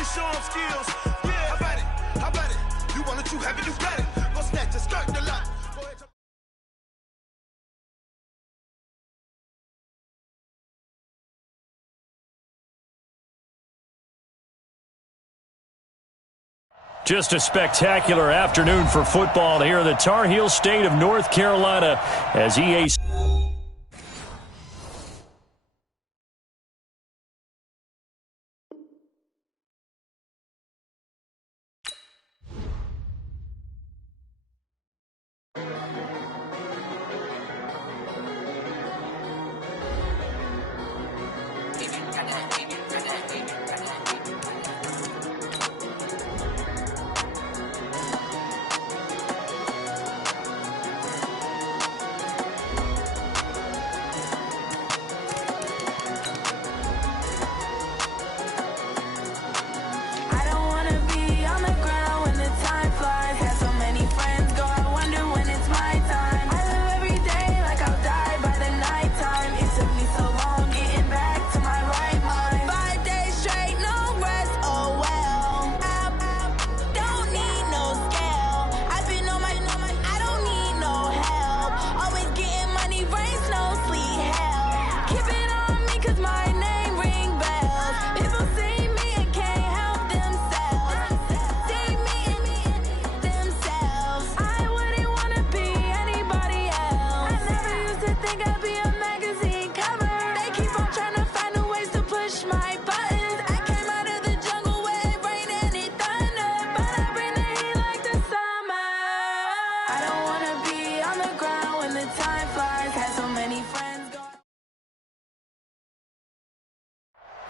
me show them skills. Yeah, how about it? How about it? You want it, you have it, you got it. Go snatch it, skirt the lot. Go ahead. Just a spectacular afternoon for football here in the Tar Heel state of North Carolina as EA...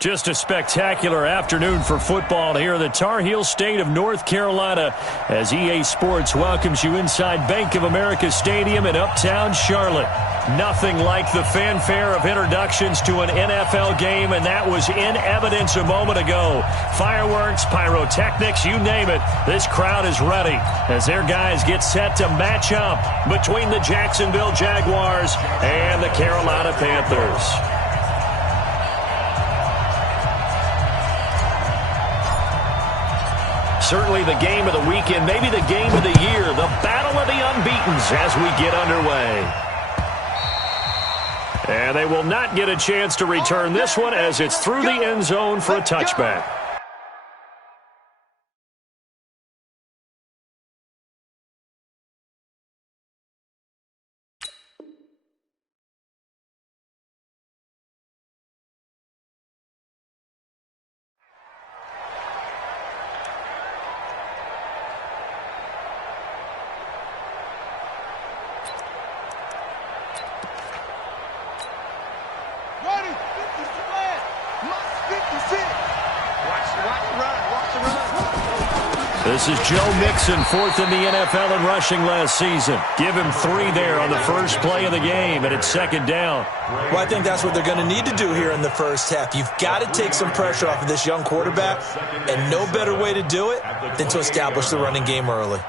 Just a spectacular afternoon for football here in the Tar Heel state of North Carolina as EA Sports welcomes you inside Bank of America Stadium in Uptown Charlotte. Nothing like the fanfare of introductions to an NFL game, and that was in evidence a moment ago. Fireworks, pyrotechnics, you name it. This crowd is ready as their guys get set to match up between the Jacksonville Jaguars and the Carolina Panthers. Certainly the game of the weekend, maybe the game of the year, the battle of the unbeatens as we get underway. And they will not get a chance to return this one as it's through the end zone for a touchback. This is Joe Mixon, fourth in the NFL in rushing last season. Give him 3 there on the first play of the game, and it's second down. Well, I think that's what they're going to need to do here in the first half. You've got to take some pressure off of this young quarterback, and no better way to do it than to establish the running game early.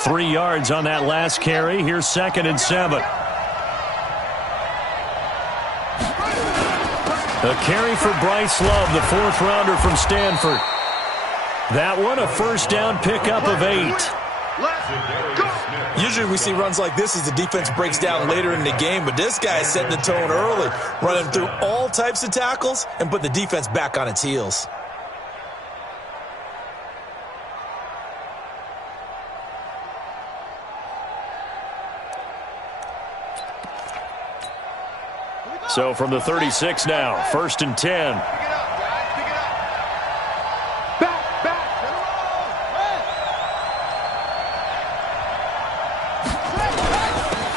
Three yards on that last carry. Here's 2nd and 7. A carry for Bryce Love, the 4th rounder from Stanford. That one, a first down pickup of 8. Usually we see runs like this as the defense breaks down later in the game, but this guy is setting the tone early, running through all types of tackles and put the defense back on its heels. So from the 36 now, 1st and 10.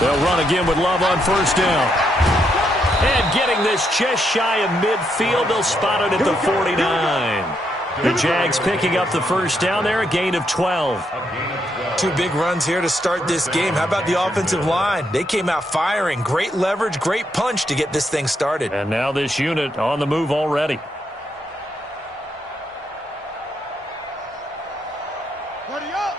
They'll run again with Love on 1st down. And getting this just shy of midfield, they'll spot it at the 49. The Jags picking up the first down there, a gain of 12. 2 big runs here to start this game. How about the offensive line? They came out firing. Great leverage, great punch to get this thing started. And now this unit on the move already. Ready up.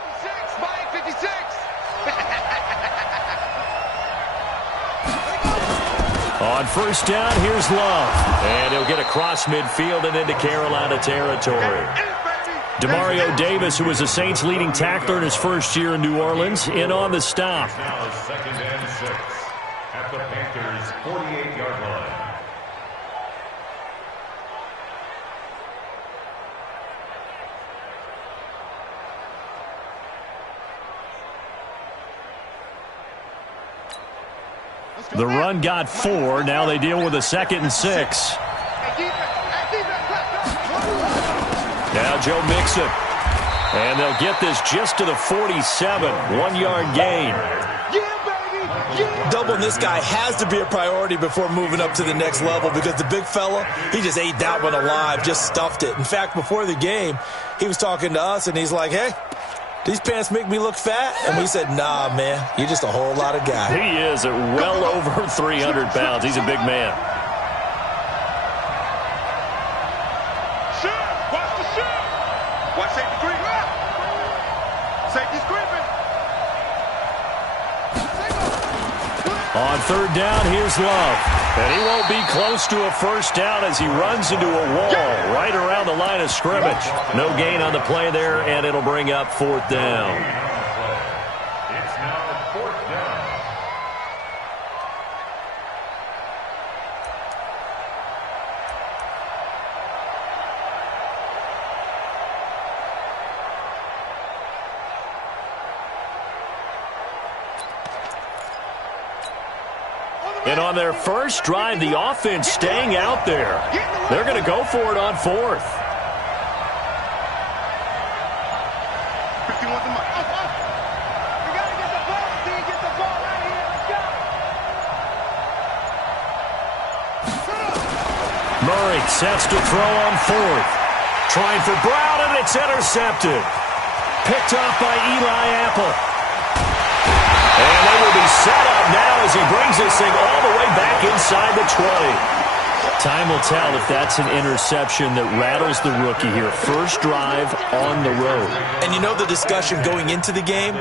On first down, here's Love. And he'll get across midfield and into Carolina territory. Demario Davis, who was the Saints' leading tackler in his first year in New Orleans, in on the stop. Now 2nd and 6 at the Panthers' 48-yard line. The run got 4. Now they deal with a 2nd and 6. Now Joe Mixon. And they'll get this just to the 47. 1-yard gain. Doubling this guy has to be a priority before moving up to the next level because the big fella, he just ate that one alive, just stuffed it. In fact, before the game, he was talking to us, and he's like, hey, these pants make me look fat? And we said, nah, man, you're just a whole lot of guy. He is at well over 300 pounds. He's a big man. Watch the shoot. Watch safety creep. Safety's creeping. On third down, here's Love. And he won't be close to a first down as he runs into a wall right around the line of scrimmage. No gain on the play there, and it'll bring up 4th down. It's now 4th down. And on their first drive, the offense staying out there. They're going to go for it on 4th. 51 to Mike. We got to get the ball. See, get the ball right here. Let's go. Murray sets to throw on 4th. Trying for Brown, and it's intercepted. Picked off by Eli Apple. And they will be set up now as he brings this thing all the way back inside the 20. Time will tell if that's an interception that rattles the rookie here. First drive on the road. And you know the discussion going into the game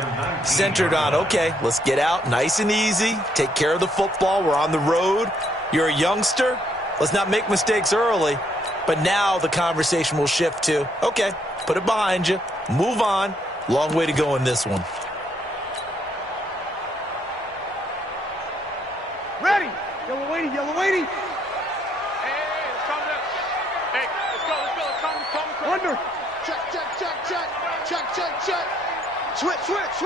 centered on, okay, let's get out nice and easy, take care of the football, we're on the road, you're a youngster, let's not make mistakes early. But now the conversation will shift to, okay, put it behind you, move on, long way to go in this one. Ready. Yellow waiting. Hey, let's calm down. Hey, let's go. Under. Check. Switch. Watch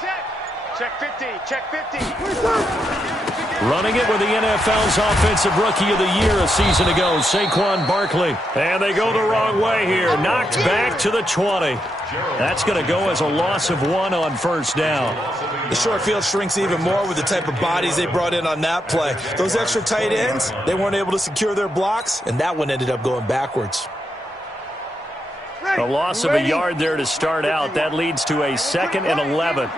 that. Check 50. Running it with the NFL's Offensive Rookie of the Year a season ago, Saquon Barkley. And they go the wrong way here. Knocked back to the 20. That's going to go as a loss of 1 on first down. The short field shrinks even more with the type of bodies they brought in on that play. Those extra tight ends, they weren't able to secure their blocks, and that one ended up going backwards. A loss of a yard there to start out. That leads to a 2nd and 11.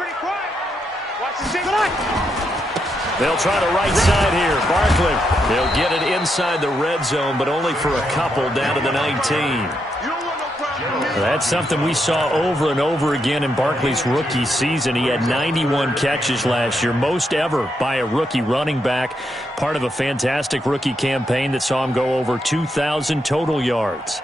They'll try the right side here. Barkley, they'll get it inside the red zone, but only for a couple down to the 19. That's something we saw over and over again in Barkley's rookie season. He had 91 catches last year, most ever by a rookie running back, part of a fantastic rookie campaign that saw him go over 2,000 total yards.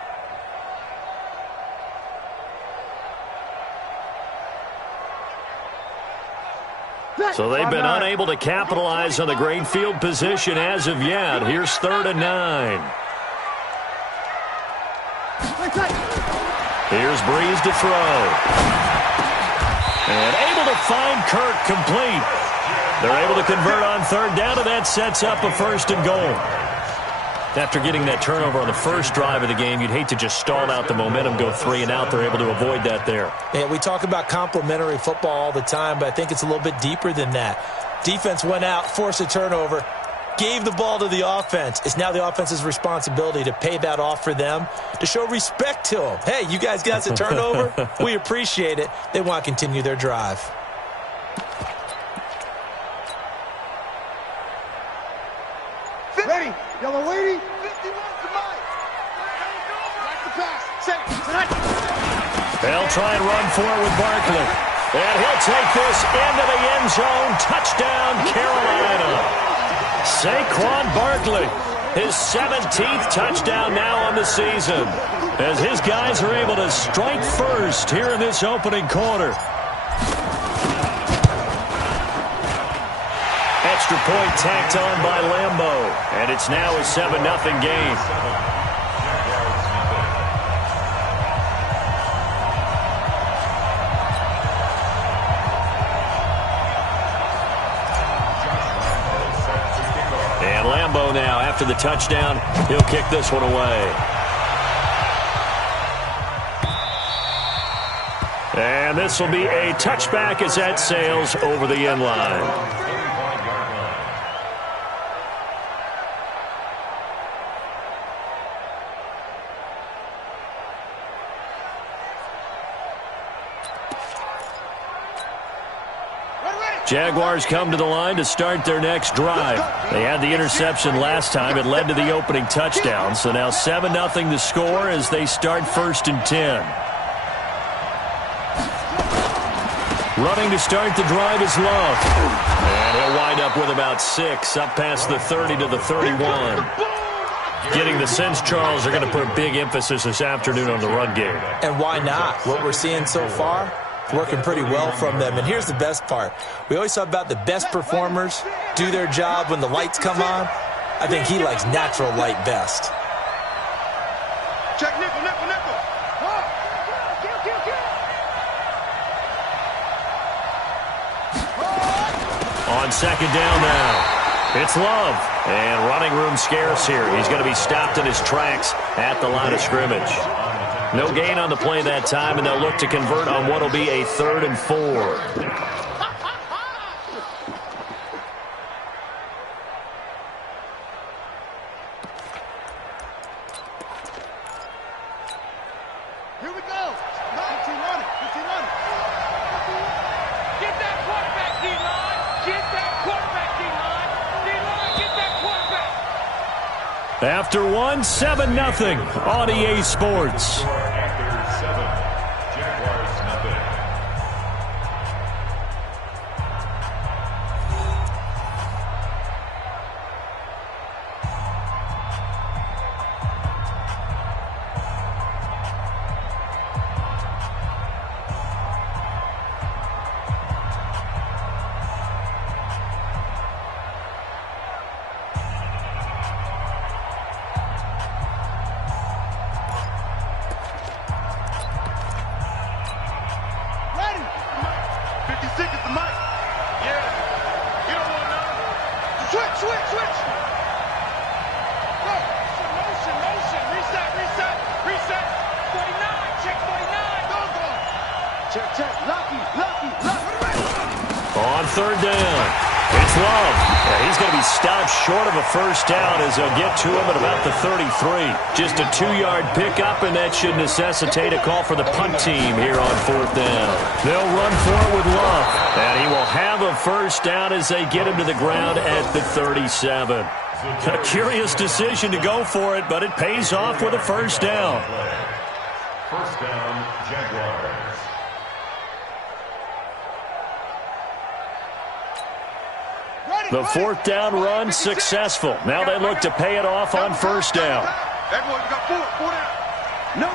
So they've been unable to capitalize on the great field position as of yet. Here's 3rd and 9. Here's Breeze to throw. And able to find Kirk complete. They're able to convert on 3rd down, and that sets up a 1st and goal. After getting that turnover on the first drive of the game, you'd hate to just stall out the momentum, go 3 and out. They're able to avoid that there. Yeah, we talk about complementary football all the time, but I think it's a little bit deeper than that. Defense went out, forced a turnover, gave the ball to the offense. It's now the offense's responsibility to pay that off for them, to show respect to them. Hey, you guys got us a turnover? We appreciate it. They want to continue their drive. Ready. Yellow lady. 51 to Mike. Like the pass. Set. They'll try and run for it with Barkley. And he'll take this into the end zone. Touchdown, Carolina. Saquon Barkley, his 17th touchdown now on the season, as his guys are able to strike first here in this opening quarter. Extra point tacked on by Lambeau, and it's now a 7-0 game. And Lambeau now, after the touchdown, he'll kick this one away. And this will be a touchback as that sails over the end line. Jaguars come to the line to start their next drive. They had the interception last time. It led to the opening touchdown. So now 7-0 the score as they start 1st and 10. Running to start the drive is Love. And he'll wind up with about 6 up past the 30 to the 31. Getting the sense, Charles, they're going to put big emphasis this afternoon on the run game. And why not? What we're seeing so far, working pretty well from them. And here's the best part. We always talk about the best performers do their job when the lights come on. I think he likes natural light best. Check nickel, nickel, nickel. On 2nd down now, it's Love. And running room scarce here. He's going to be stopped in his tracks at the line of scrimmage. No gain on the play that time, and they'll look to convert on what will be a 3rd and 4. Here we go. 15 on it. 15 on it. Get that quarterback, D-line. Get that quarterback, D-line. D-line, get that quarterback. After 1, 7-0 on EA Sports. After 7, Jaguars nothing. On 3rd down, it's Love. And he's going to be stopped short of a first down as they'll get to him at about the 33. Just a 2-yard pickup, and that should necessitate a call for the punt team here on 4th down. They'll run for it with Love, and he will have a first down as they get him to the ground at the 37. A curious decision to go for it, but it pays off with a first down. First down, Jaguars. The 4th down run successful. Now they look to pay it off on first down. Everyone, you got 4 down. No.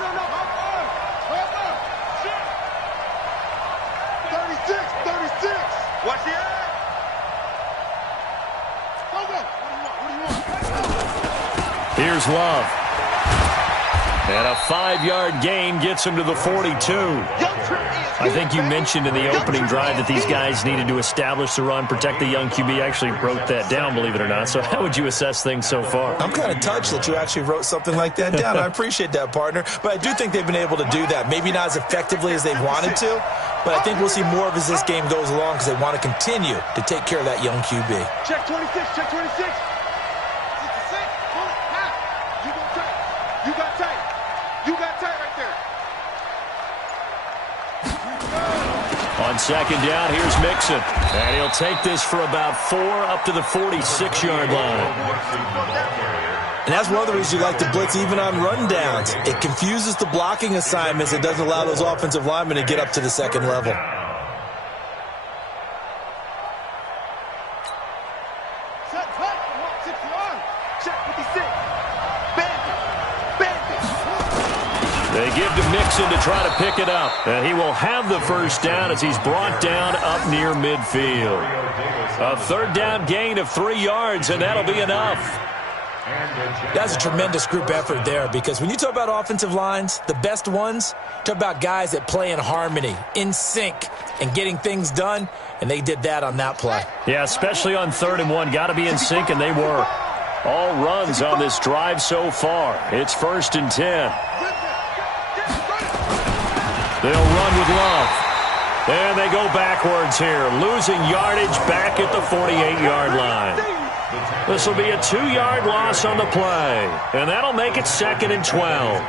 36. Watch the eye. Go. What do you want? Here's Love. And a 5-yard gain gets him to the 42. I think you mentioned in the opening drive that these guys needed to establish the run, protect the young QB. I actually wrote that down, believe it or not. So how would you assess things so far? I'm kind of touched that you actually wrote something like that down. I appreciate that, partner. But I do think they've been able to do that. Maybe not as effectively as they wanted to, but I think we'll see more of as this game goes along because they want to continue to take care of that young QB. Check 26. Check 26. You got tight right there. On 2nd down, here's Mixon. And he'll take this for about 4 up to the 46-yard line. And that's one of the reasons you like to blitz even on rundowns. It confuses the blocking assignments. It doesn't allow those offensive linemen to get up to the second level. They give to Mixon to try to pick it up. And he will have the first down as he's brought down up near midfield. A third down gain of 3 yards, and that'll be enough. That's a tremendous group effort there, because when you talk about offensive lines, the best ones, talk about guys that play in harmony, in sync, and getting things done, and they did that on that play. Yeah, especially on 3rd and 1. Got to be in sync, and they were. All runs on this drive so far. It's 1st and 10. They'll run with Love. And they go backwards here, losing yardage back at the 48-yard line. This will be a 2-yard loss on the play, and that'll make it 2nd and 12.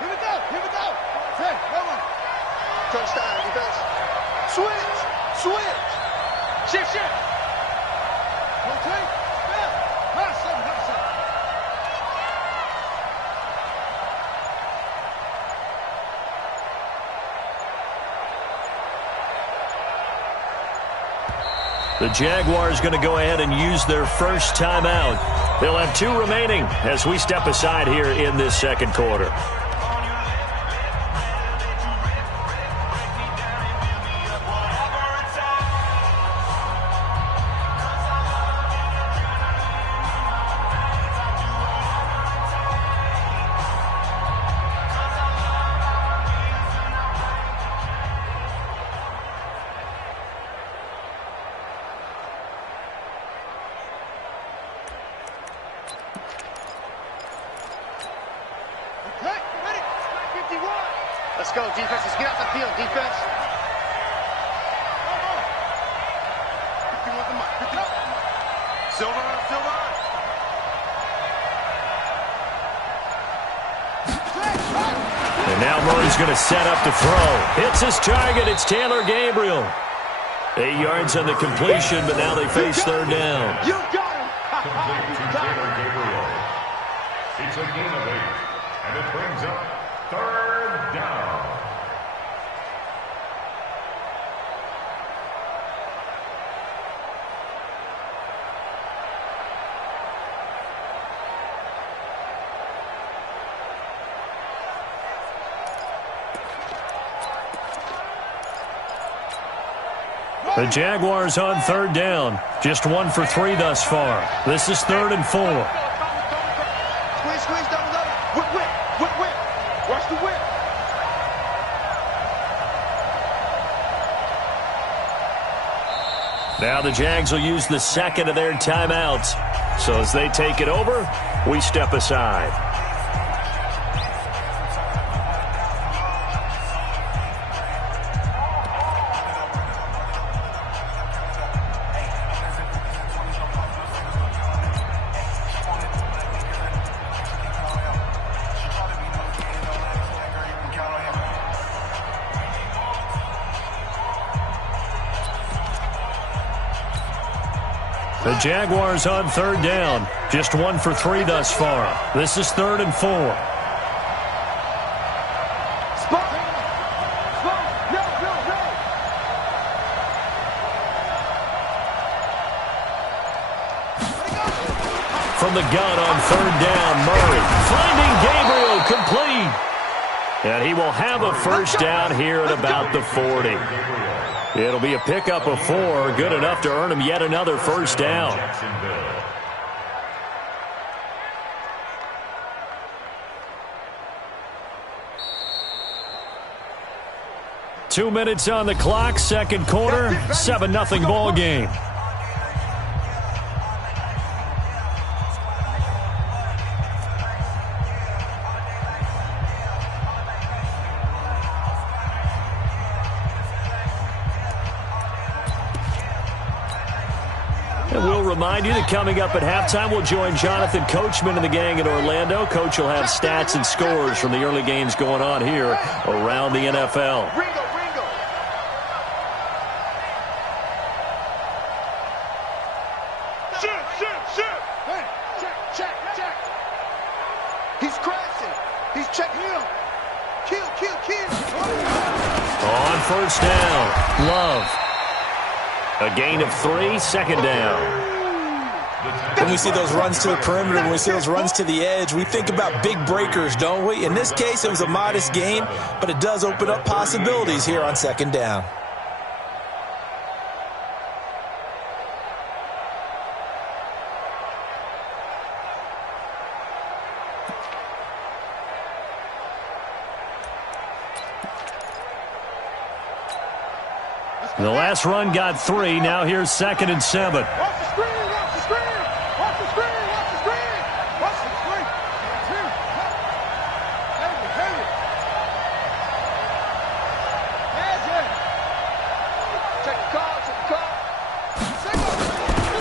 Here we go. Hey, come on. Touchdown, defense. Switch. Shift. Okay. Yeah. Pass him. The Jaguars going to go ahead and use their first timeout. They'll have 2 remaining as we step aside here in this second quarter. Let's go, defense. Let's get out the field, defense. 51 the mic. Pick it up. Silver. And now Murray's going to set up to throw. Hits his target. It's Taylor Gabriel. 8 yards on the completion, but now they face 3rd down. You got him. Complete to Taylor Gabriel. It's a gain of 8, and it brings up 3rd down. The Jaguars on 3rd down. Just 1 for 3 thus far. This is 3rd and 4. Squeeze, double. Whip. Watch the whip. Now the Jags will use the second of their timeouts. So as they take it over, we step aside. The Jaguars on 3rd down. Just 1 for 3 thus far. This is 3rd and 4. From the gun on 3rd down, Murray finding Gabriel complete. And he will have a first down here at about the 40. It'll be a pickup of 4, good enough to earn him yet another first down. 2 minutes on the clock, second quarter, 7-0 ball game. we'll remind you that coming up at halftime, we'll join Jonathan Coachman and the gang in Orlando. Coach will have stats and scores from the early games going on here around the NFL. He's crashing. He's checking him. Kill. On first down, Love. A gain of 3, second down. When we see those runs to the perimeter, when we see those runs to the edge, we think about big breakers, don't we? In this case, it was a modest gain, but it does open up possibilities here on second down. The last run got 3. Now here's 2nd and 7. Watch the screen.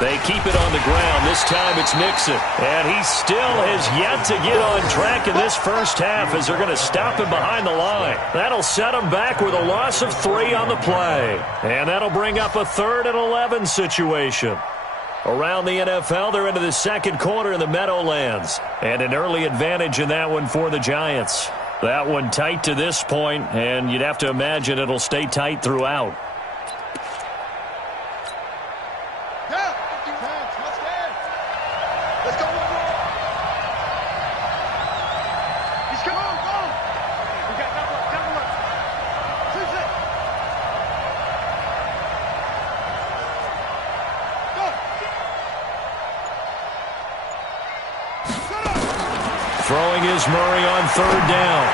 They keep it on the ground. This time it's Mixon. And he still has yet to get on track in this first half as they're going to stop him behind the line. That'll set him back with a loss of 3 on the play. And that'll bring up a 3rd and 11 situation. Around the NFL, they're into the second quarter in the Meadowlands. And an early advantage in that one for the Giants. That one tight to this point, and you'd have to imagine it'll stay tight throughout. Throwing is Murray on 3rd down.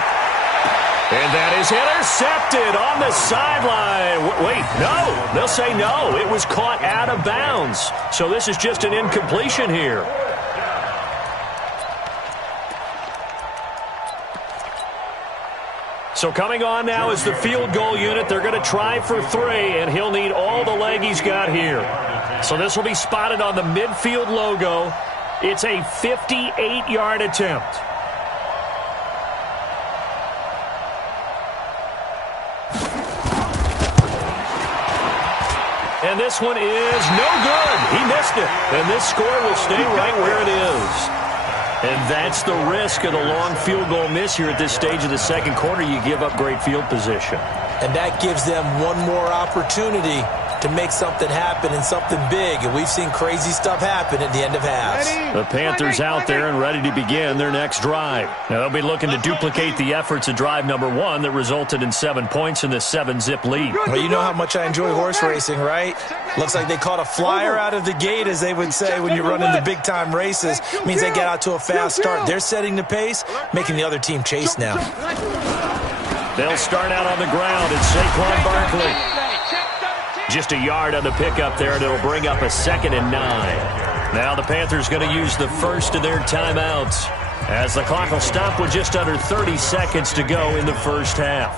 And that is intercepted on the sideline. Wait, no. They'll say no. It was caught out of bounds. So this is just an incompletion here. So coming on now is the field goal unit. They're going to try for 3, and he'll need all the leg he's got here. So this will be spotted on the midfield logo. It's a 58-yard attempt. And this one is no good. He missed it. And this score will stay right where it is. And that's the risk of the long field goal miss here at this stage of the second quarter. You give up great field position. And that gives them one more opportunity to make something happen and something big. And we've seen crazy stuff happen at the end of halves. The Panthers out there and ready to begin their next drive. Now they'll be looking to duplicate the efforts of drive number 1 that resulted in 7 points in this 7-zip lead. Well, you know how much I enjoy horse racing, right? Looks like they caught a flyer out of the gate, as they would say when you run into big-time races. It means they get out to a fast start. They're setting the pace, making the other team chase now. They'll start out on the ground. It's Saquon Barkley. Just a yard on the pickup there, and it'll bring up a 2nd and 9. Now the Panthers going to use the first of their timeouts as the clock will stop with just under 30 seconds to go in the first half.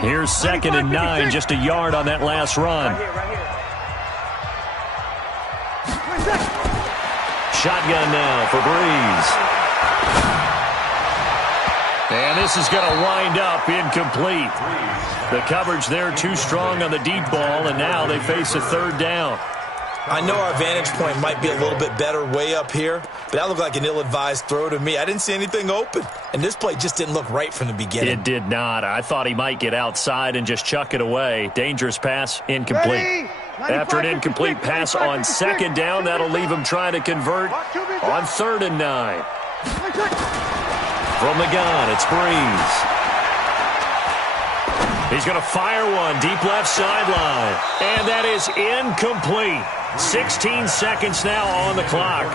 Here's 2nd and 9, just a yard on that last run. Shotgun now for Breeze. And this is going to wind up incomplete. The coverage there too strong on the deep ball, and now they face a 3rd down. I know our vantage point might be a little bit better way up here, but that looked like an ill-advised throw to me. I didn't see anything open, and this play just didn't look right from the beginning. It did not. I thought he might get outside and just chuck it away. Dangerous pass, incomplete. After an incomplete pass on 2nd down, that'll leave him trying to convert on 3rd and 9. From the gun, it's Breeze. He's going to fire one deep left sideline, and that is incomplete. 16 seconds now on the clock.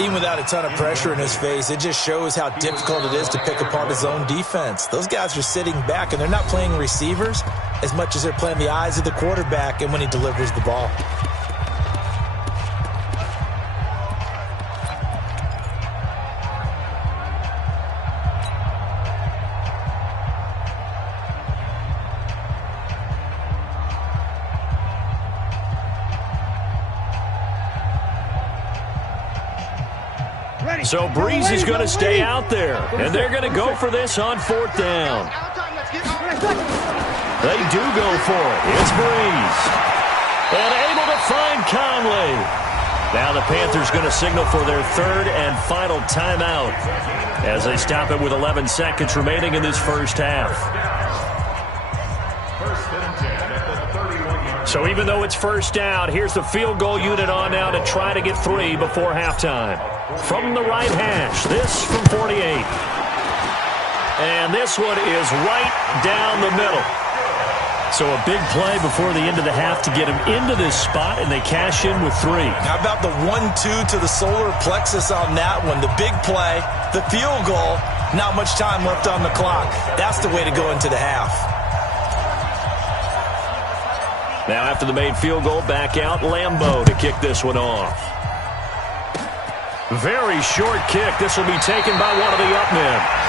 Even without a ton of pressure in his face, it just shows how difficult it is to pick apart his own defense. Those guys are sitting back, and they're not playing receivers as much as they're playing the eyes of the quarterback and when he delivers the ball. So Breeze is going to stay out there, and they're going to go for this on 4th down. They do go for it. It's Breeze. And able to find Conley. Now the Panthers going to signal for their 3rd and final timeout as they stop it with 11 seconds remaining in this first half. So even though it's first down, here's the field goal unit on now to try to get 3 before halftime. From the right hash, this from 48. And this one is right down the middle. So a big play before the end of the half to get him into this spot, and they cash in with 3. How about the 1-2 to the solar plexus on that one? The big play, the field goal, not much time left on the clock. That's the way to go into the half. Now after the made field goal, back out Lambeau to kick this one off. Very short kick. This will be taken by one of the up men.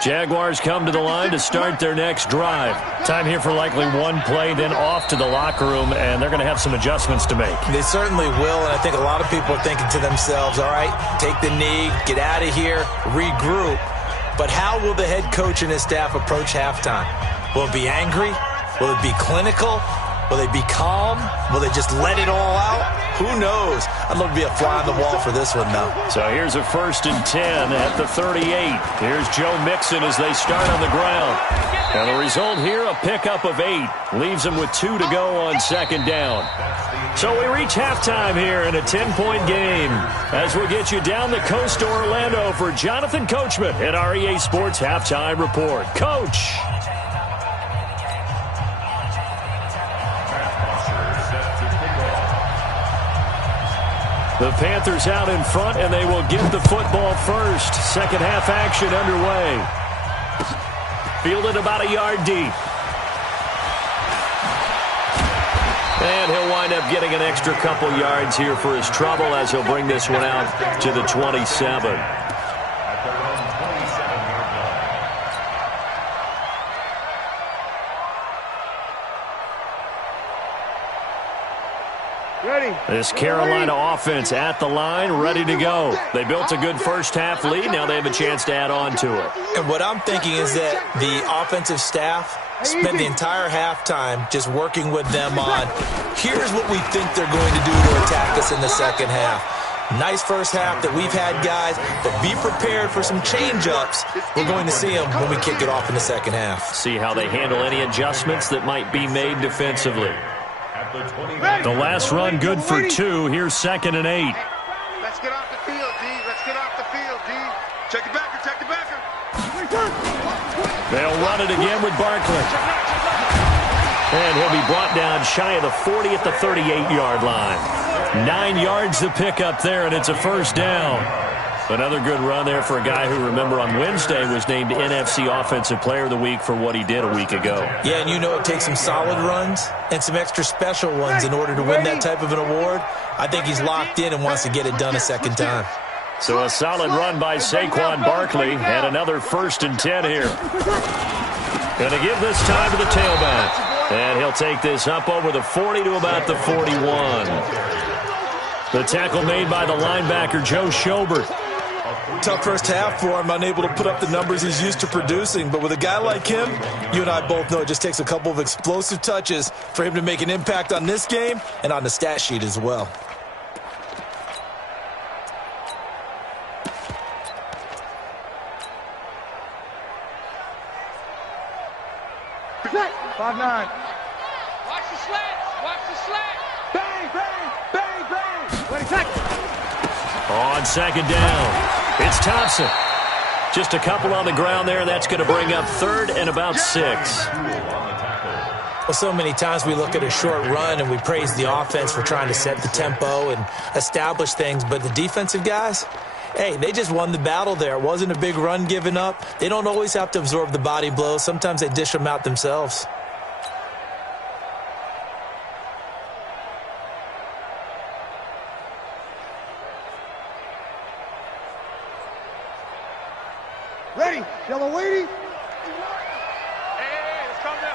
Jaguars come to the line to start their next drive. Time here for likely one play, then off to the locker room, and they're going to have some adjustments to make. They certainly will, and I think a lot of people are thinking to themselves, all right, take the knee, get out of here, regroup. But how will the head coach and his staff approach halftime? Will it be angry? Will it be clinical? Will they be calm? Will they just let it all out? Who knows? I'd love to be a fly on the wall for this one, though. So here's a 1st and 10 at the 38. Here's Joe Mixon as they start on the ground. And the result here, a pickup of 8. Leaves them with 2 to go on 2nd down. So we reach halftime here in a 10-point game as we'll get you down the coast to Orlando for Jonathan Coachman at our EA Sports Halftime Report. Coach. The Panthers out in front, and they will get the football first. Second half action underway. Fielded about a yard deep. And he'll wind up getting an extra couple yards here for his trouble as he'll bring this one out to the 27. This Carolina offense at the line, ready to go. They built a good first half lead. Now they have a chance to add on to it. And what I'm thinking is that the offensive staff spent the entire halftime just working with them on, here's what we think they're going to do to attack us in the second half. Nice first half that we've had, guys, but be prepared for some change-ups. We're going to see them when we kick it off in the second half. See how they handle any adjustments that might be made defensively. The last run good for 2. Here's 2nd and 8. Let's get off the field, D. Let's get off the field, D. Check it backer, check it backer. They'll run it again with Barkley. And he'll be brought down shy of the 40 at the 38-yard line. 9 yards to pick up there, and it's a 1st down. Another good run there for a guy who, remember, on Wednesday was named NFC Offensive Player of the Week for what he did a week ago. Yeah, and you know it takes some solid runs and some extra special ones in order to win that type of an award. I think he's locked in and wants to get it done a second time. So a solid run by Saquon Barkley and another 1st and 10 here. Going to give this time to the tailback. And he'll take this up over the 40 to about the 41. The tackle made by the linebacker, Joe Schobert. Tough first half for him, unable to put up the numbers he's used to producing. But with a guy like him, you and I both know it just takes a couple of explosive touches for him to make an impact on this game and on the stat sheet as well. Protect. 5-9. Watch the slats. Watch the slats. Bang, bang, bang, bang. Wait a second. On 2nd down, it's Thompson. Just a couple on the ground there. That's going to bring up 3rd and about 6. Well, so many times we look at a short run and we praise the offense for trying to set the tempo and establish things. But the defensive guys, hey, they just won the battle there. It wasn't a big run given up. They don't always have to absorb the body blows. Sometimes they dish them out themselves. Ready. Yellow waiting. Hey, let's calm down.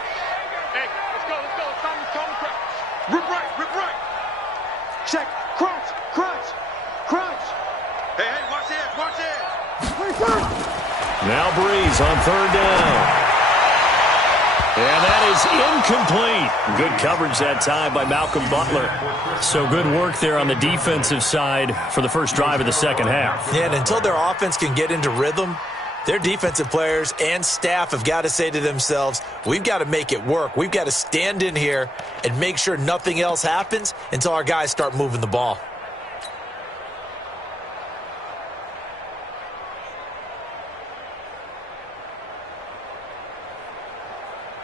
Hey, let's go. Let's calm. Rip right. Check. Crunch. Hey, watch it. Now Breeze on third down. And that is incomplete. Good coverage that time by Malcolm Butler. So good work there on the defensive side for the first drive of the second half. Yeah, and until their offense can get into rhythm, their defensive players and staff have got to say to themselves, we've got to make it work. We've got to stand in here and make sure nothing else happens until our guys start moving the ball.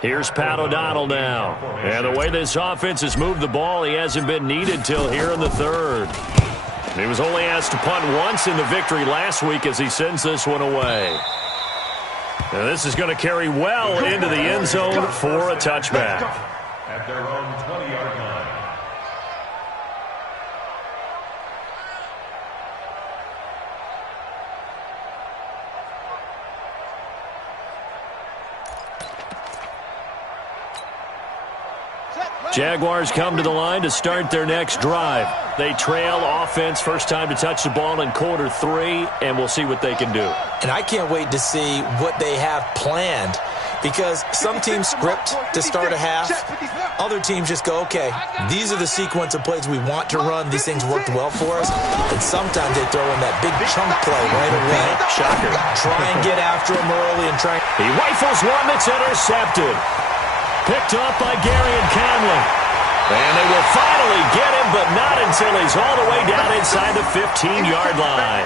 Here's Pat O'Donnell now. And the way this offense has moved the ball, he hasn't been needed till here in the third. He was only asked to punt once in the victory last week as he sends this one away. And this is going to carry well into the end zone for a touchback. At their own 20-yard line. Jaguars come to the line to start their next drive. They trail offense, first time to touch the ball in quarter 3, and we'll see what they can do. And I can't wait to see what they have planned, because some teams script to start a half. Other teams just go, okay, these are the sequence of plays we want to run. These things worked well for us. And sometimes they throw in that big chunk play right away. Shocker. Try and get after him early and try. He rifles one that's intercepted. Picked off by Gary and Conley. And they will finally get him, but not until he's all the way down inside the 15-yard line.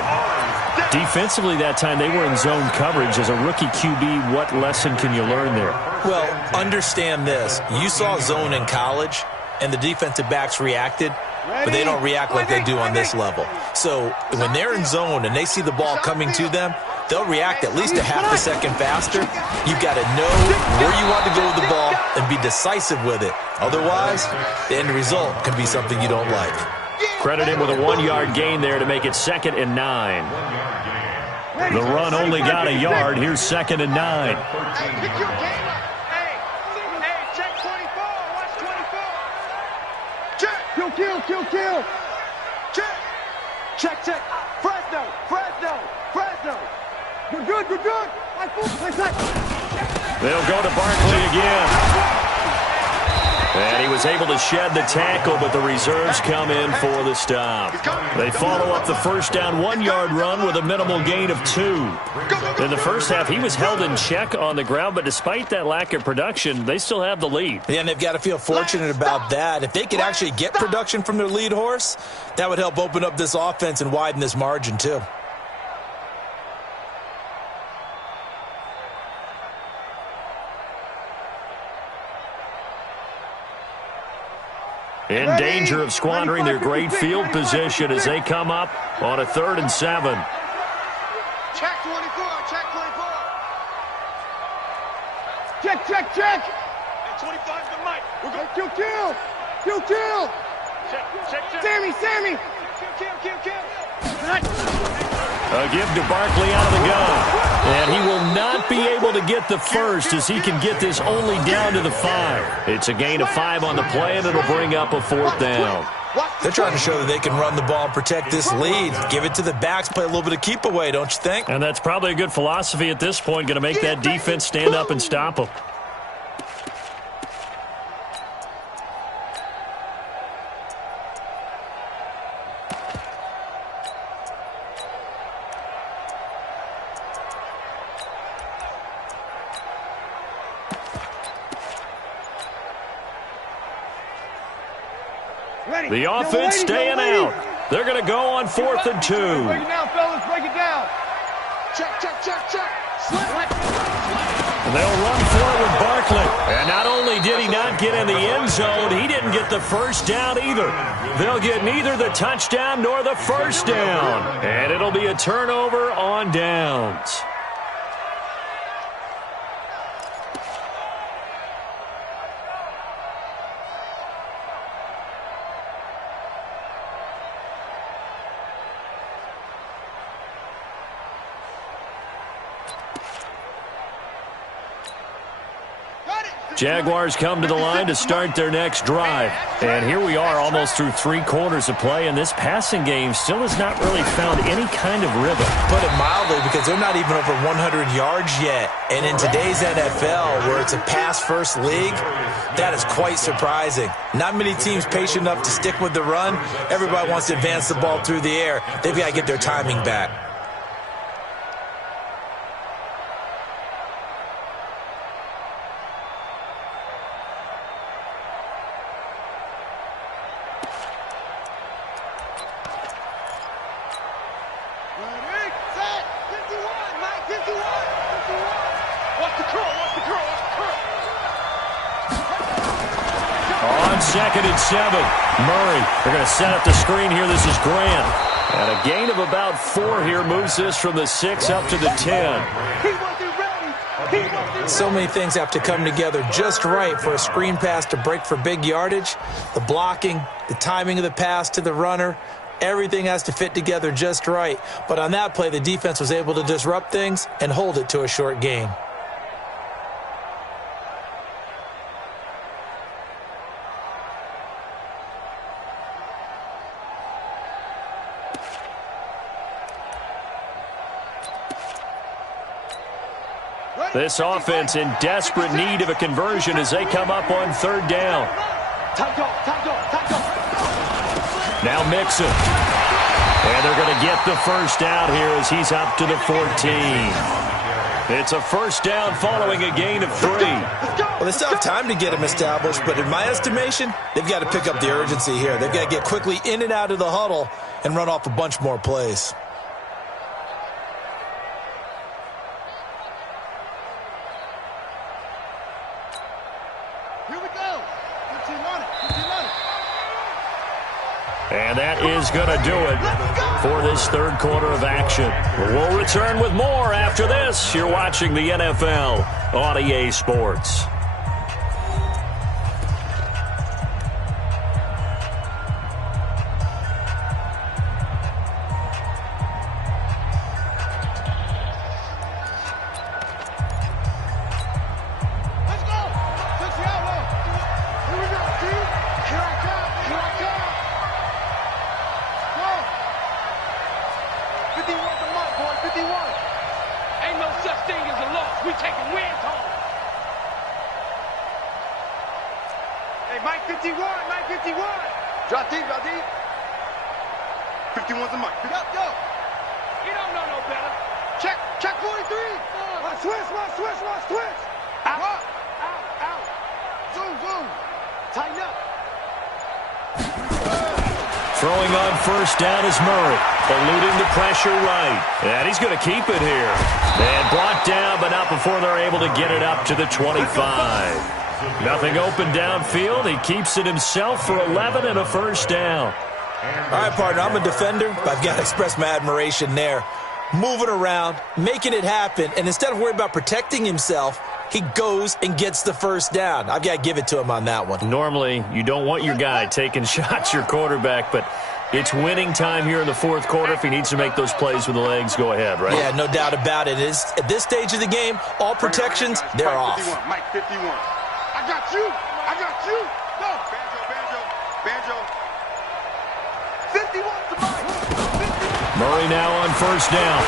Defensively that time, they were in zone coverage. As a rookie QB, what lesson can you learn there? Well, understand this. You saw zone in college, and the defensive backs reacted, but they don't react like they do on this level. So when they're in zone and they see the ball coming to them, they'll react at least a half a second faster. You've got to know where you want to go with the ball and be decisive with it. Otherwise, the end result can be something you don't like. Credit him with a 1-yard gain there to make it 2nd and 9. The run only got a yard. Here's 2nd and 9. Check 24. Watch 24. Check. Kill. Check. Fresno. We're good. They'll go to Barkley again. And he was able to shed the tackle, but the reserves come in for the stop. They follow up the first down 1-yard run with a minimal gain of 2. In the first half, he was held in check on the ground, but despite that lack of production, they still have the lead. Yeah, and they've got to feel fortunate about that. If they could actually get production from their lead horse, that would help open up this offense and widen this margin too. In danger of squandering their great field position as they come up on a 3rd and 7. Check 24. Check. Hey, 25 to Mike. We're going kill. Check. Sammy. Kill. A give to Barkley out of the gun. And he will not be able to get the first as he can get this only down to the 5. It's a gain of 5 on the play, and it'll bring up a 4th down. They're trying to show that they can run the ball and protect this lead. Give it to the backs, play a little bit of keep away, don't you think? And that's probably a good philosophy at this point, going to make that defense stand up and stop them. The offense staying out. They're going to go on 4th and 2. Break it down, fellas. Break it down. Check. And they'll run forward with Barkley. And not only did he not get in the end zone, he didn't get the first down either. They'll get neither the touchdown nor the first down. And it'll be a turnover on downs. Jaguars come to the line to start their next drive. And here we are almost through 3 quarters of play, and this passing game still has not really found any kind of rhythm. Put it mildly, because they're not even over 100 yards yet. And in today's NFL, where it's a pass-first league, that is quite surprising. Not many teams patient enough to stick with the run. Everybody wants to advance the ball through the air. They've got to get their timing back. Second and 7. Murray, they're going to set up the screen here. This is Grant. And a gain of about 4 here moves this from the 6 up to the 10. So many things have to come together just right for a screen pass to break for big yardage. The blocking, the timing of the pass to the runner, everything has to fit together just right. But on that play, the defense was able to disrupt things and hold it to a short gain. This offense in desperate need of a conversion as they come up on 3rd down. Now Mixon. And they're going to get the first down here as he's up to the 14. It's a first down following a gain of 3. Well, they still have time to get him established, but in my estimation, they've got to pick up the urgency here. They've got to get quickly in and out of the huddle and run off a bunch more plays. And that is going to do it for this 3rd quarter of action. We'll return with more after this. You're watching the NFL on EA Sports. Drop deep, drop deep. 51's the mark. Pick up, go. You don't know no better. Check 43. Switch. Out. Zoom. Tighten up. Throwing on first down is Murray, eluding the pressure right. And he's going to keep it here. And brought down, but not before they're able to get it up to the 25. Nothing open downfield. He keeps it himself for 11 and a first down. All right, partner, I'm a defender, but I've got to express my admiration there. Moving around, making it happen, and instead of worrying about protecting himself, he goes and gets the first down. I've got to give it to him on that one. Normally, you don't want your guy taking shots, your quarterback, but it's winning time here in the 4th quarter. If he needs to make those plays with the legs, go ahead, right? Yeah, no doubt about it. At this stage of the game, all protections, they're off. 51, Mike 51. I got you. Go. Banjo. 51 to Mike. Murray now on first down.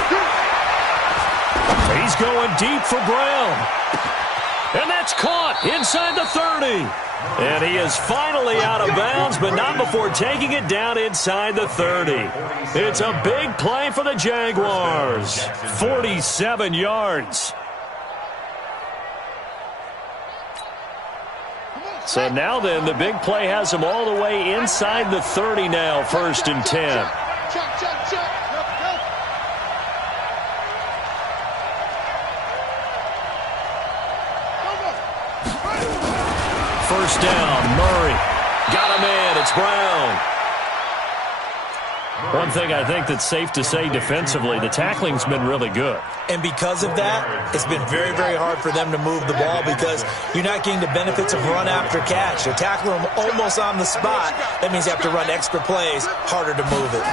He's going deep for Brown. And that's caught inside the 30. And he is finally out of bounds, but not before taking it down inside the 30. It's a big play for the Jaguars. 47 yards. So now then, the big play has him all the way inside the 30 now, 1st and 10. Check. First down, Murray. Got a man, it's Brown. One thing I think that's safe to say defensively, the tackling's been really good. And because of that, it's been very, very hard for them to move the ball because you're not getting the benefits of run after catch. They're tackling them almost on the spot. That means you have to run extra plays, harder to move it.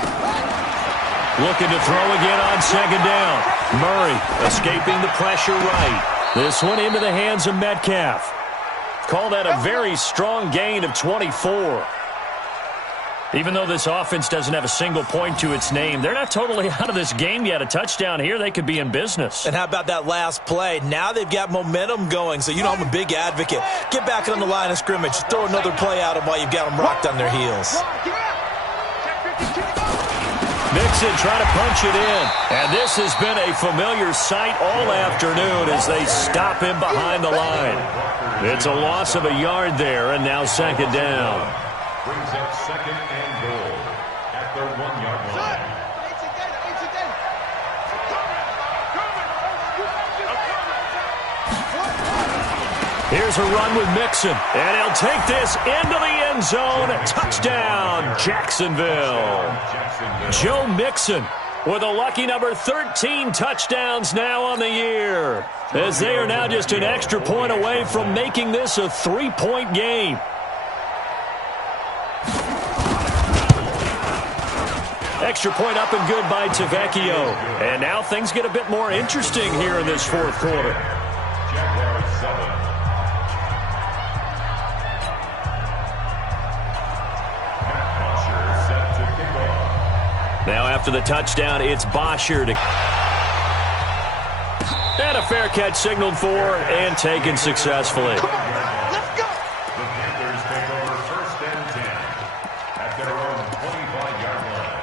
Looking to throw again on 2nd down. Murray escaping the pressure right. This one into the hands of Metcalf. call that a very strong gain of 24. Even though this offense doesn't have a single point to its name, they're not totally out of this game yet. A touchdown here, they could be in business. And how about that last play? Now they've got momentum going, so you know I'm a big advocate. Get back on the line of scrimmage. Throw another play at them while you've got them rocked on their heels. Mixon trying to punch it in. And this has been a familiar sight all afternoon as they stop him behind the line. It's a loss of a yard there, and now second down. Brings up second and goal at their 1-yard line. Here's a run with Mixon, and he'll take this into the end zone. Touchdown, Jacksonville. Joe Mixon with a lucky number 13 touchdowns now on the year, as they are now just an extra point away from making this a 3-point game. Extra point up and good by Tavecchio. And now things get a bit more interesting here in this fourth quarter. Jaguars 7. Set to kick off. Now after the touchdown, it's Bosher to... And a fair catch signaled for and taken successfully. The Panthers take over first and 10 at their own 25-yard line.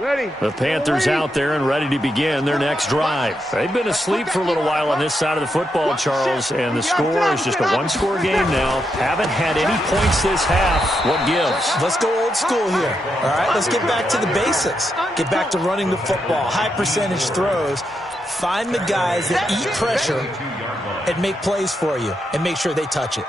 Ready. The Panthers out there and ready to begin their next drive. They've been asleep for a little while on this side of the football, Charles, and the score is just a one-score game now. Haven't had any points this half. What gives? Let's go old school here. All right, let's get back to the basics. Get back to running the football, high percentage throws. Find the guys that eat pressure and make plays for you and make sure they touch it.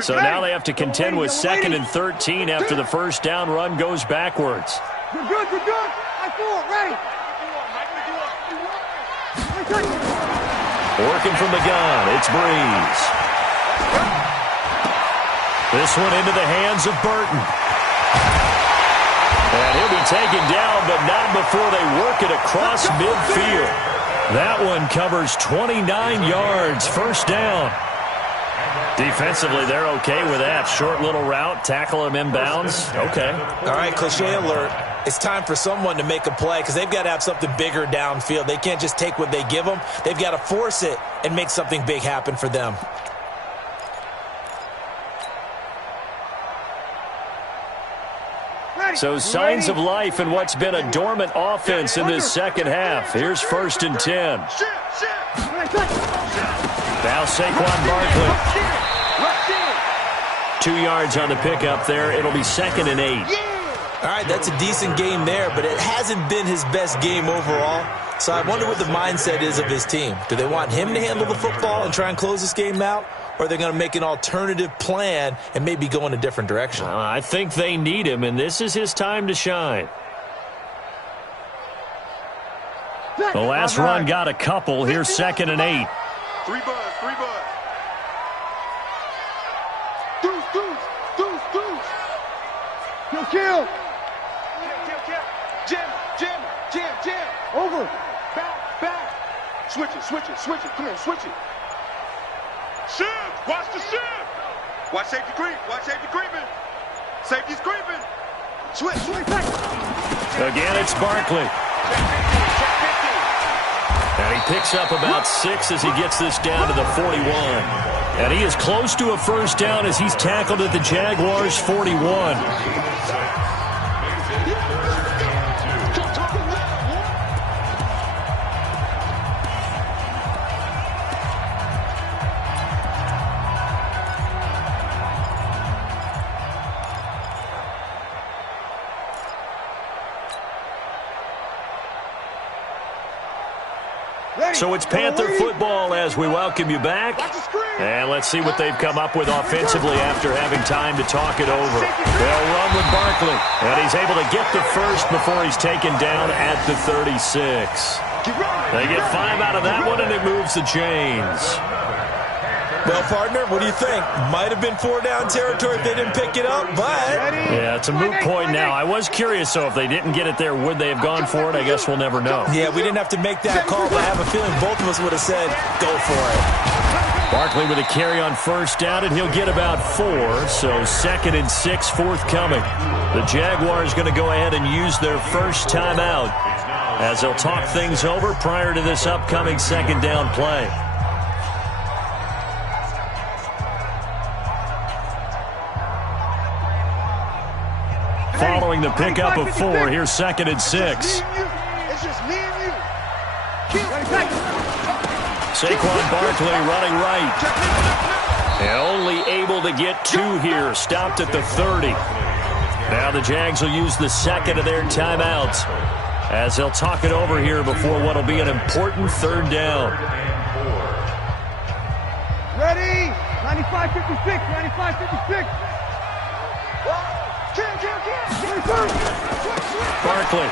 So now they have to contend with 2nd and 13 after the first down run goes backwards. You're good, you're good. I feel it, ready. Working from the gun, it's Breeze. This one into the hands of Burton. And he'll be taken down, but not before they work it across midfield. That one covers 29 yards, first down. Defensively, they're okay with that. Short little route, tackle him inbounds. Okay. All right, cliche alert. It's time for someone to make a play because they've got to have something bigger downfield. They can't just take what they give them. They've got to force it and make something big happen for them. So signs of life in what's been a dormant offense in this second half. Here's 1st and 10. Now Saquon Barkley. 2 yards on the pickup there. It'll be 2nd and 8. All right, that's a decent game there, but it hasn't been his best game overall. So I wonder what the mindset is of his team. Do they want him to handle the football and try and close this game out? Or are they going to make an alternative plan and maybe go in a different direction? I think they need him, and this is his time to shine. The last run got a couple. Here's 2nd and 8. 3 buzz. Deuce. Kill. Jam. Over. Back. Switch it. Come on, switch it. Shift. Watch the shift. Watch safety creeping. Safety's creeping. Switch. Again, it's Barkley. And he picks up about 6 as he gets this down to the 41. And he is close to a first down as he's tackled at the Jaguars' 41. So it's Panther football as we welcome you back. And let's see what they've come up with offensively after having time to talk it over. They'll run with Barkley, and he's able to get the first before he's taken down at the 36. They get 5 out of that one, and it moves the chains. Well, partner, what do you think? Might have been 4-down territory if they didn't pick it up, but... Yeah, it's a moot point now. I was curious, though, if they didn't get it there, would they have gone for it? I guess we'll never know. Yeah, we didn't have to make that call, but I have a feeling both of us would have said, go for it. Barkley with a carry on first down, and he'll get about 4, so 2nd and 6 forthcoming. The Jaguars going to go ahead and use their first timeout as they'll talk things over prior to this upcoming 2nd down play. Following the pickup of 4, here's 2nd and 6. It's just me and you. Saquon Barkley running right. And only able to get 2 here. Stopped at the 30. Now the Jags will use the 2nd of their timeouts as they'll talk it over here before what will be an important 3rd down. Ready? 95-56, 95-56. Barkley.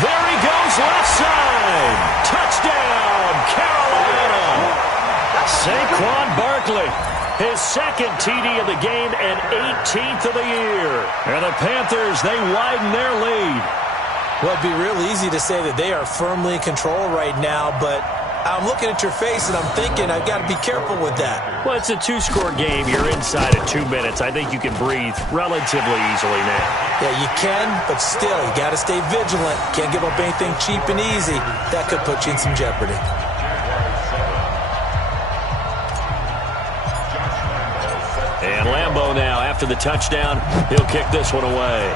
There he goes, left side. Touchdown, Carolina. Saquon Barkley, his 2nd TD of the game and 18th of the year. And the Panthers, they widen their lead. Well, it'd be real easy to say that they are firmly in control right now, but I'm looking at your face and I'm thinking I've got to be careful with that. Well, it's a 2-score game. You're inside at 2 minutes. I think you can breathe relatively easily now. Yeah, you can, but still, you got to stay vigilant. Can't give up anything cheap and easy. That could put you in some jeopardy. And Lambeau now, after the touchdown, he'll kick this one away.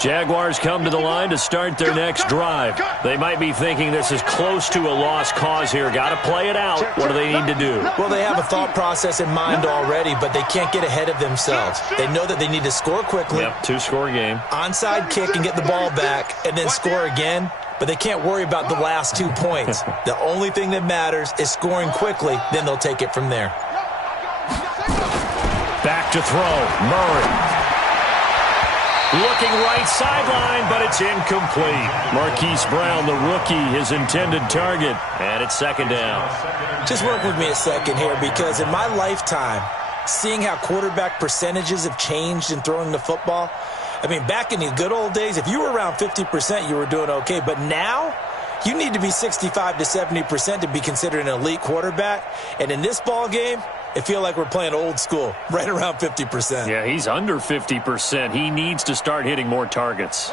Jaguars come to the line to start their next drive. They might be thinking this is close to a lost cause here. Got to play it out. What do they need to do? Well, they have a thought process in mind already, but they can't get ahead of themselves. They know that they need to score quickly. Yep, 2-score game. Onside kick and get the ball back, and then score again. But they can't worry about the last 2 points. The only thing that matters is scoring quickly. Then they'll take it from there. Back to throw. Murray. Looking right sideline, but it's incomplete. Marquise Brown, the rookie, his intended target. And it's 2nd down. Just work with me a second here, because in my lifetime, seeing how quarterback percentages have changed in throwing the football, I mean, back in the good old days, if you were around 50%, you were doing okay. But now, you need to be 65 to 70% to be considered an elite quarterback. And in this ball game, I feel like we're playing old school, right around 50%. Yeah, he's under 50%. He needs to start hitting more targets.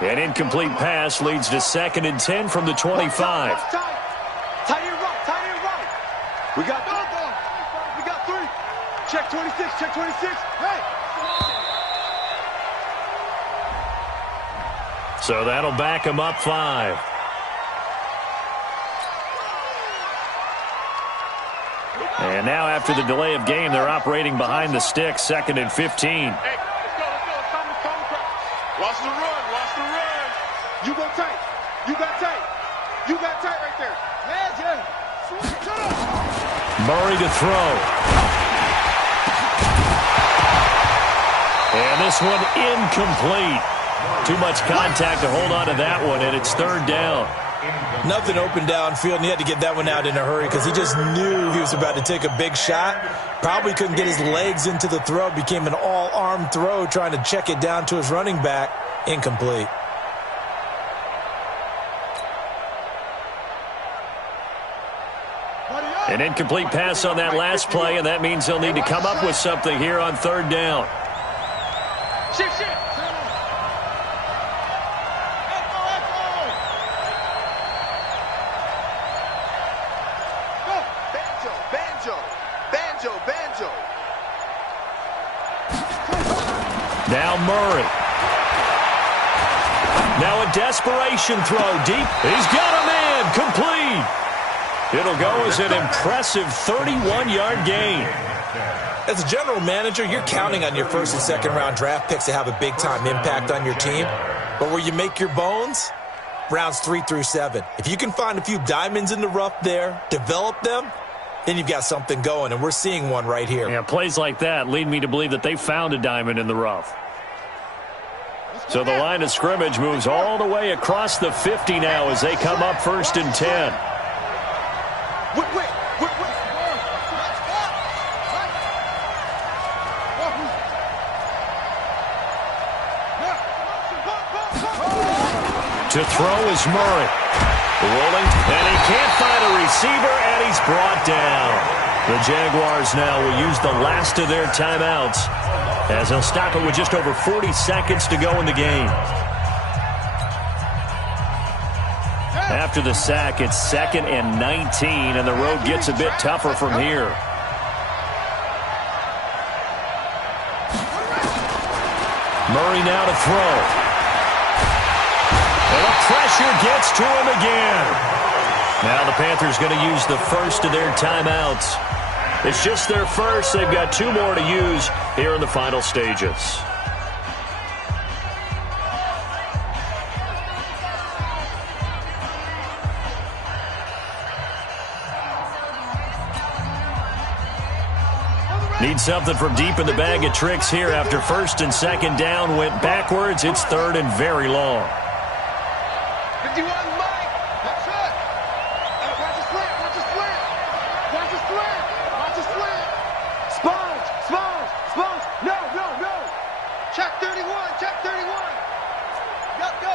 An incomplete pass leads to 2nd and 10 from the 25. Tight end right. We got 3. Check 26, check 26. Hey. So that'll back him up 5. And now after the delay of game, they're operating behind the sticks, 2nd and 15. Hey, let's go. Lost the run. You go tight. You got tight right there. Yeah. Shut up. Murray to throw. And this one incomplete. Too much contact to hold on to that one, and it's 3rd down. Nothing open downfield, and he had to get that one out in a hurry because he just knew he was about to take a big shot. Probably couldn't get his legs into the throw. Became an all-arm throw, trying to check it down to his running back. Incomplete. An incomplete pass on that last play, and that means they'll need to come up with something here on 3rd down. Shift. Now Murray. Now a desperation throw deep. He's got a man. Complete. It'll go as an impressive 31-yard gain. As a general manager, you're counting on your first and second round draft picks to have a big-time impact on your team. But where you make your bones, rounds 3 through 7. If you can find a few diamonds in the rough there, develop them, then you've got something going, and we're seeing one right here. Yeah, plays like that lead me to believe that they found a diamond in the rough. So the line of scrimmage moves all the way across the 50 now as they come up 1st and 10. To throw is Murray. Rolling, and he can't find a receiver, and he's brought down. The Jaguars now will use the last of their timeouts as they'll stop it with just over 40 seconds to go in the game. After the sack, it's 2nd and 19, and the road gets a bit tougher from here. Murray now to throw. And the pressure gets to him again. Now the Panthers going to use the first of their timeouts. It's just their first. They've got 2 more to use here in the final stages. Need something from deep in the bag of tricks here after 1st and 2nd down went backwards. It's 3rd and very long. 51, Mike. That's it. Watch the slant. Watch the slant. Watch the slant. Watch the slant. Sponge. Sponge. Sponge. No, no, no. Check 31. Check 31. Go.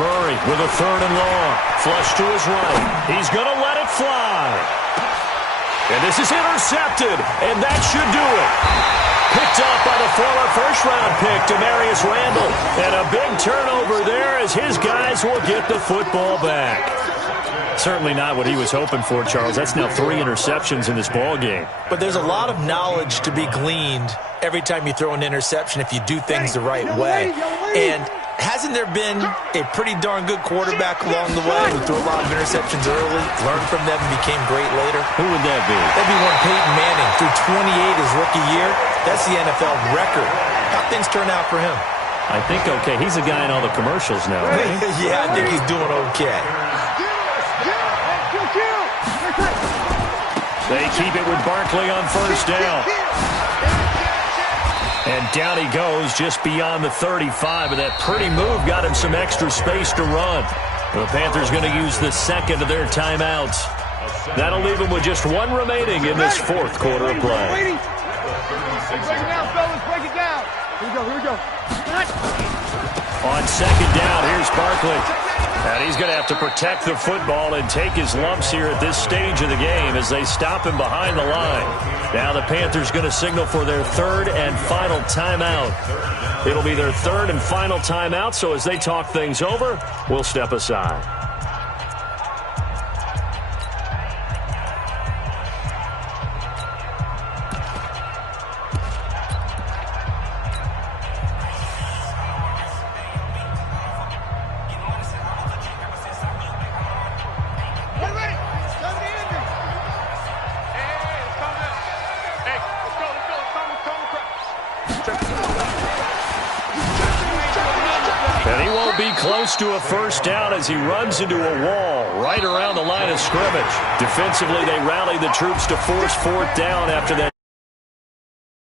Murray with a 3rd and long. Flush to his right. He's going to let it fly. And this is intercepted, and that should do it. Picked off by the former first-round pick, Demarius Randall. And a big turnover there as his guys will get the football back. Certainly not what he was hoping for, Charles. That's now 3 interceptions in this ball game. But there's a lot of knowledge to be gleaned every time you throw an interception if you do things the right way. And hasn't there been a pretty darn good quarterback along the way who threw a lot of interceptions early, learned from them, and became great later? Who would that be? That'd be one Peyton Manning. Threw 28 his rookie year. That's the NFL record. How'd things turn out for him? I think okay. He's a guy in all the commercials now, right? Yeah, I think he's doing okay. They keep it with Barkley on 1st down. And down he goes just beyond the 35. And that pretty move got him some extra space to run. The Panthers going to use the 2nd of their timeouts. That'll leave them with just 1 remaining in this 4th quarter of play. Break it down, fellas. Break it down. Here we go. On 2nd down, here's Barkley. And he's going to have to protect the football and take his lumps here at this stage of the game as they stop him behind the line. Now the Panthers going to signal for their 3rd and final timeout. It'll be their 3rd and final timeout, so as they talk things over, we'll step aside. Close to a 1st down as he runs into a wall right around the line of scrimmage. Defensively, they rally the troops to force 4th down after that.